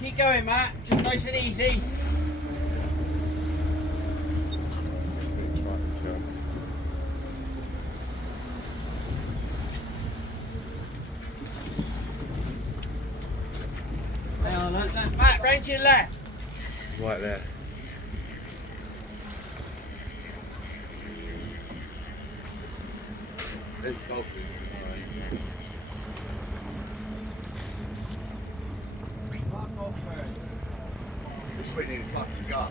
Keep going, Matt. Just nice and easy. Matt, round to your left. Right there. Let's go. It's waiting in fucking God.